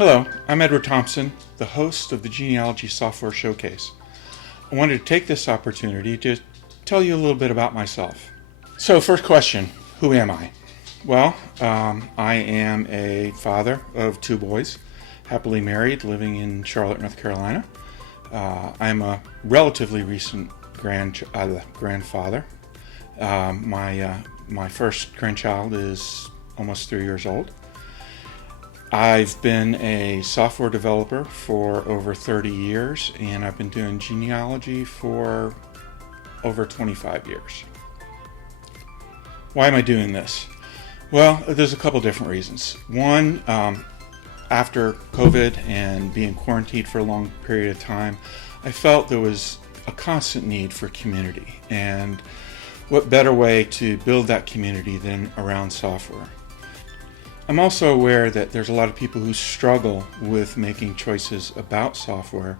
Hello, I'm Edward Thompson, the host of the Genealogy Software Showcase. I wanted to take this opportunity to tell you a little bit about myself. So first question, who am I? Well, I am a father of two boys, happily married, living in Charlotte, North Carolina. I'm a relatively recent grandfather. My first grandchild is almost 3 years old. I've been a software developer for over 30 years, and I've been doing genealogy for over 25 years. Why am I doing this? Well, there's a couple different reasons. One, after COVID and being quarantined for a long period of time, I felt there was a constant need for community, and what better way to build that community than around software? I'm also aware that there's a lot of people who struggle with making choices about software,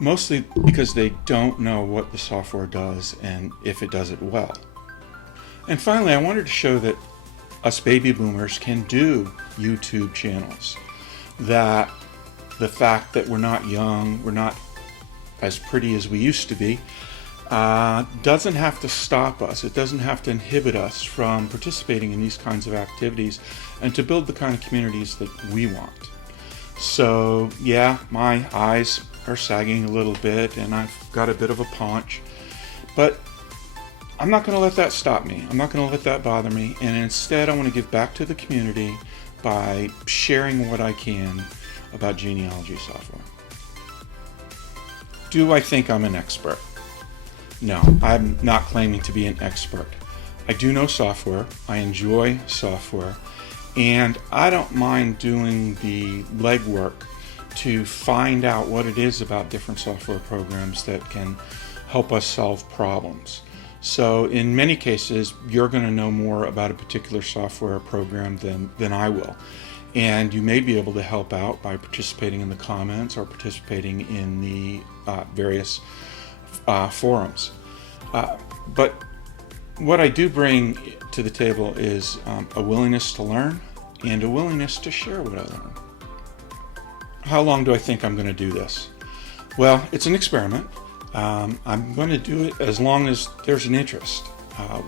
mostly because they don't know what the software does and if it does it well. And finally, I wanted to show that us baby boomers can do YouTube channels, that the fact that we're not young, we're not as pretty as we used to be, doesn't have to stop us. It doesn't have to inhibit us from participating in these kinds of activities and to build the kind of communities that we want. So yeah, my eyes are sagging a little bit and I've got a bit of a paunch, but I'm not going to let that stop me. I'm not going to let that bother me, and instead I want to give back to the community by sharing what I can about genealogy software. Do I think I'm an expert? No, I'm not claiming to be an expert. I do know software, I enjoy software, and I don't mind doing the legwork to find out what it is about different software programs that can help us solve problems. So in many cases, you're going to know more about a particular software program than I will. And you may be able to help out by participating in the comments or participating in the various forums. But what I do bring to the table is a willingness to learn and a willingness to share what I learn. How long do I think I'm going to do this? Well, it's an experiment. I'm going to do it as long as there's an interest.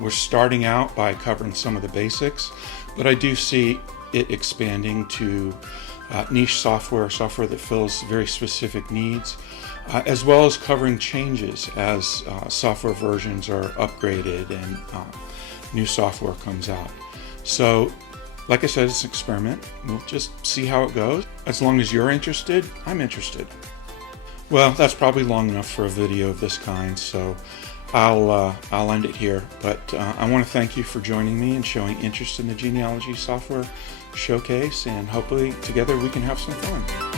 We're starting out by covering some of the basics, but I do see it expanding to niche software that fills very specific needs, as well as covering changes as software versions are upgraded and new software comes out. So, like I said, it's an experiment. We'll just see how it goes. As long as you're interested, I'm interested. Well, that's probably long enough for a video of this kind, so I'll end it here. But I want to thank you for joining me and showing interest in the Genealogy Software Showcase, and hopefully together we can have some fun.